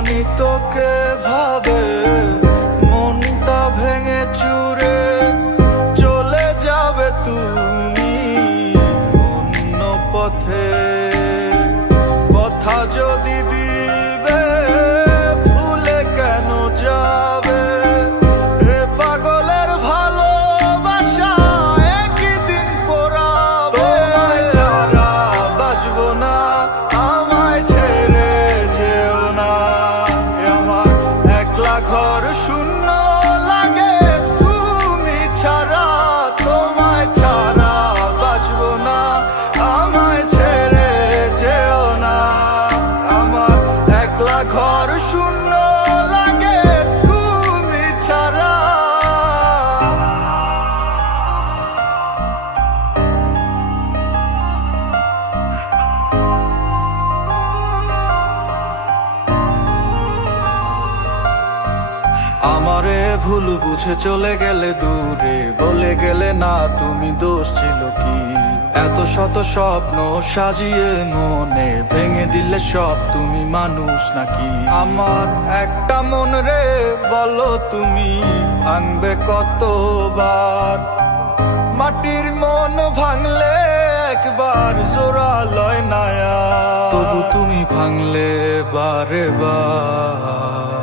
জানি তোকে ভাবে মনটা ভেঙে চুরে চলে যাবে তুমি অন্য পথে। কথা যদি দিবে ভুলে কেন যাবে? এ পাগলের ভালোবাসা একই দিন পোড়াবে। তোমায় ছাড়া বাঁচবো না, আমায় ছেড়ে যেও না। আমার একলা ঘর শূন্য লাগে তুমি ছাড়া। তোমায় ছাড়া বাঁচবো না, আমায় ছেড়ে যেও না। আমার একলা ঘর শূন্য লাগে তুমি ছাড়া। আমারে ভুল বুঝে চলে গেলে দূরে, বলে গেলে না তুমি দোষ ছিল কি? এত শত স্বপ্ন সাজিয়ে মনে ভেঙে দিলে সব, তুমি মানুষ নাকি? আমার একটা মন রে বলো তুমি ভাঙবে কতবার? মাটির মন ভাঙলে একবার জোড়া লয় না, তবু তুমি ভাঙলে বারে বার।